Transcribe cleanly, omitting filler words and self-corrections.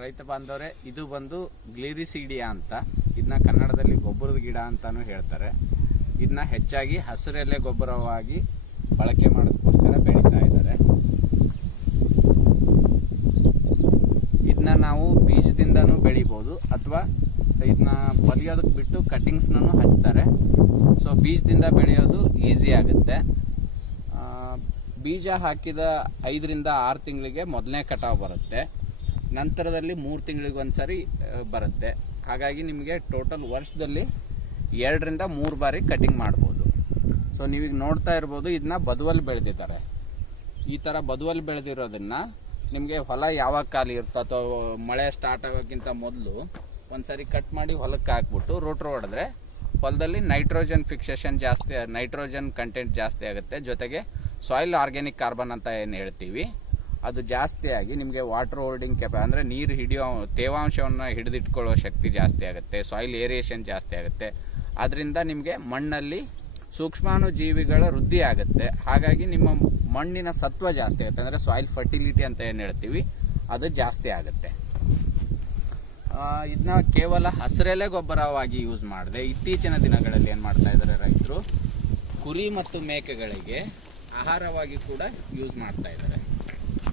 ರೈತ ಬಾಂಧವರೇ, ಇದು ಬಂದು ಗ್ಲಿರಿಸಿಡಿಯಾ ಅಂತ. ಇದನ್ನ ಕನ್ನಡದಲ್ಲಿ ಗೊಬ್ಬರದ ಗಿಡ ಅಂತಾನೂ ಹೇಳ್ತಾರೆ. ಇದನ್ನ ಹೆಚ್ಚಾಗಿ ಹಸಿರೆಲೆ ಗೊಬ್ಬರವಾಗಿ ಬಳಕೆ ಮಾಡೋದಕ್ಕೋಸ್ಕರ ಬೆಳೀತಾ ಇದ್ದಾರೆ. ಇದನ್ನ ನಾವು ಬೀಜದಿಂದನೂ ಬೆಳಿಬೋದು ಅಥವಾ ಇದನ್ನ ಬಲಿಯೋದಕ್ಕೆ ಬಿಟ್ಟು ಕಟ್ಟಿಂಗ್ಸ್ನೂ ಹಚ್ತಾರೆ. ಸೊ ಬೀಜದಿಂದ ಬೆಳೆಯೋದು ಈಸಿ ಆಗುತ್ತೆ. ಬೀಜ ಹಾಕಿದ 5 ರಿಂದ 6 ತಿಂಗಳಿಗೆ ಮೊದಲನೇ ಕಟಾವು ಬರುತ್ತೆ. ನಂತರದಲ್ಲಿ 3 ತಿಂಗಳಿಗೊಂದ್ಸರಿ ಬರುತ್ತೆ. ಹಾಗಾಗಿ ನಿಮಗೆ ಟೋಟಲ್ ವರ್ಷದಲ್ಲಿ 2 ರಿಂದ 3 ಬಾರಿ ಕಟಿಂಗ್ ಮಾಡ್ಬೋದು. ಸೊ ನೀವೀಗ ನೋಡ್ತಾ ಇರ್ಬೋದು, ಇದನ್ನ ಬದುವಲ್ಲಿ ಬೆಳೆದಿದ್ದಾರೆ. ಈ ಥರ ಬದುವಲ್ಲಿ ಬೆಳೆದಿರೋದನ್ನ ನಿಮಗೆ ಹೊಲ ಯಾವಾಗ ಖಾಲಿ ಇರುತ್ತೋ ಅಥವಾ ಮಳೆ ಸ್ಟಾರ್ಟ್ ಆಗೋಕ್ಕಿಂತ ಮೊದಲು ಒಂದ್ಸರಿ ಕಟ್ ಮಾಡಿ ಹೊಲಕ್ಕೆ ಹಾಕ್ಬಿಟ್ಟು ರೋಟ್ರ್ ಹೊಡೆದ್ರೆ ಹೊಲದಲ್ಲಿ ನೈಟ್ರೋಜನ್ ಫಿಕ್ಸೇಷನ್ ಜಾಸ್ತಿ, ನೈಟ್ರೋಜನ್ ಕಂಟೆಂಟ್ ಜಾಸ್ತಿ ಆಗುತ್ತೆ. ಜೊತೆಗೆ ಸಾಯಿಲ್ ಆರ್ಗ್ಯಾನಿಕ್ ಕಾರ್ಬನ್ ಅಂತ ಏನು ಹೇಳ್ತೀವಿ ಅದು ಜಾಸ್ತಿ ಆಗಿ ನಿಮಗೆ ವಾಟರ್ ಹೋಲ್ಡಿಂಗ್ ಅಂದರೆ ನೀರು ಹಿಡಿಯೋ ತೇವಾಂಶವನ್ನು ಹಿಡಿದಿಟ್ಕೊಳ್ಳೋ ಶಕ್ತಿ ಜಾಸ್ತಿ ಆಗುತ್ತೆ. ಸಾಯಿಲ್ ಏರಿಯೇಷನ್ ಜಾಸ್ತಿ ಆಗುತ್ತೆ. ಅದರಿಂದ ನಿಮಗೆ ಮಣ್ಣಲ್ಲಿ ಸೂಕ್ಷ್ಮಾಣು ಜೀವಿಗಳ ವೃದ್ಧಿ ಆಗುತ್ತೆ. ಹಾಗಾಗಿ ನಿಮ್ಮ ಮಣ್ಣಿನ ಸತ್ವ ಜಾಸ್ತಿ ಆಗುತ್ತೆ. ಅಂದರೆ ಸಾಯಿಲ್ ಫರ್ಟಿಲಿಟಿ ಅಂತ ಏನು ಹೇಳ್ತೀವಿ ಅದು ಜಾಸ್ತಿ ಆಗುತ್ತೆ. ಇದನ್ನ ಕೇವಲ ಹಸಿರೆಲೆ ಗೊಬ್ಬರವಾಗಿ ಯೂಸ್ ಮಾಡದೆ ಇತ್ತೀಚಿನ ದಿನಗಳಲ್ಲಿ ಏನು ಮಾಡ್ತಾ ಇದ್ದಾರೆ ರೈತರು, ಕುರಿ ಮತ್ತು ಮೇಕೆಗಳಿಗೆ ಆಹಾರವಾಗಿ ಕೂಡ ಯೂಸ್ ಮಾಡ್ತಾ ಇದ್ದಾರೆ.